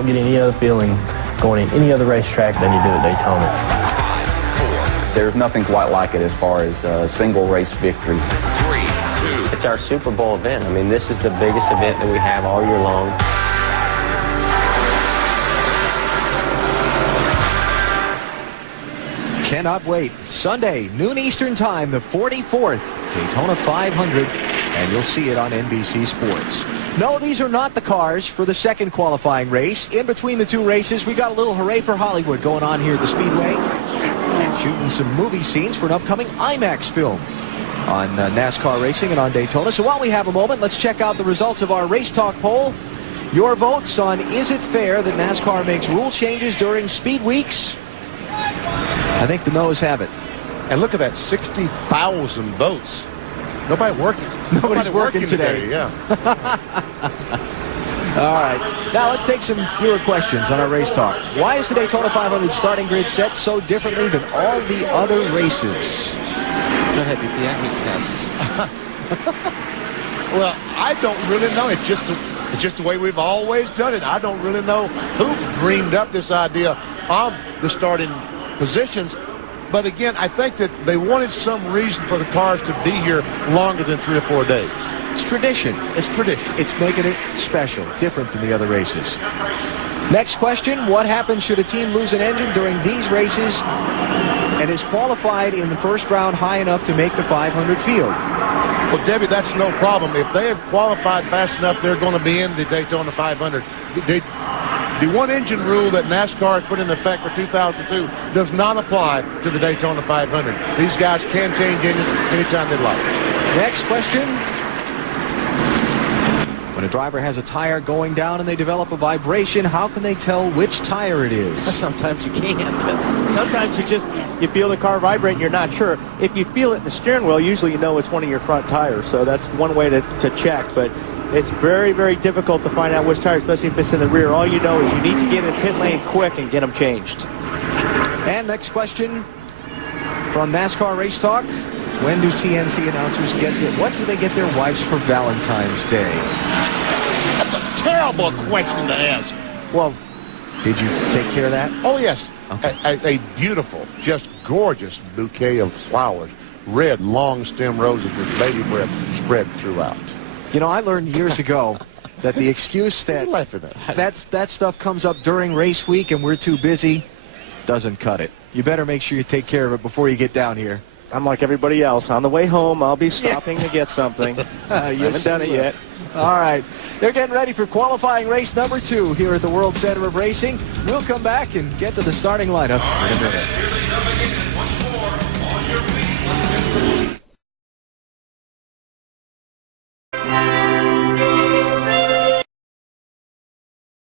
don't get any other feeling going in any other racetrack than you do at Daytona. There's nothing quite like it as far as single race victories. 3, 2. It's our Super Bowl event. I mean, this is the biggest event that we have all year long. Cannot wait. Sunday, noon Eastern time, the 44th Daytona 500, and you'll see it on NBC Sports. No, these are not the cars for the second qualifying race. In between the two races, we got a little hooray for Hollywood going on here at the Speedway. Shooting some movie scenes for an upcoming IMAX film on NASCAR racing and on Daytona. So while we have a moment, let's check out the results of our Race Talk poll. Your votes on is it fair that NASCAR makes rule changes during speed weeks? I think the no's have it. And look at that, 60,000 votes. Nobody working. Nobody's working today. Yeah. All right. Now let's take some viewer questions on our Race Talk. Why is the Daytona 500 starting grid set so differently than all the other races? Go ahead, BP. I hate tests. Well, I don't really know. It's just the way we've always done it. I don't really know who dreamed up this idea of the starting positions. But again, I think that they wanted some reason for the cars to be here longer than 3 or 4 days. It's tradition. It's tradition. It's making it special, different than the other races. Next question, what happens should a team lose an engine during these races and is qualified in the first round high enough to make the 500 field? Well, Debbie, that's no problem. If they have qualified fast enough, they're going to be in the Daytona 500. The one engine rule that NASCAR has put in effect for 2002 does not apply to the Daytona 500. These guys can change engines anytime they like. Next question. When a driver has a tire going down and they develop a vibration, how can they tell which tire it is? Sometimes you can't. Sometimes you feel the car vibrate and you're not sure. If you feel it in the steering wheel, usually you know it's one of your front tires. So that's one way to check. But it's very, very difficult to find out which tire, especially if it's in the rear. All you know is you need to get in pit lane quick and get them changed. And next question from NASCAR Race Talk. When do TNT announcers what do they get their wives for Valentine's Day? That's a terrible question to ask. Well, did you take care of that? Oh, yes. Okay. A beautiful, just gorgeous bouquet of flowers. Red, long stem roses with baby breath spread throughout. You know, I learned years ago that the excuse that that stuff comes up during race week and we're too busy doesn't cut it. You better make sure you take care of it before you get down here. I'm like everybody else. On the way home, I'll be stopping to get something. I haven't done it yet. All right. They're getting ready for qualifying race number 2 here at the World Center of Racing. We'll come back and get to the starting lineup in a minute.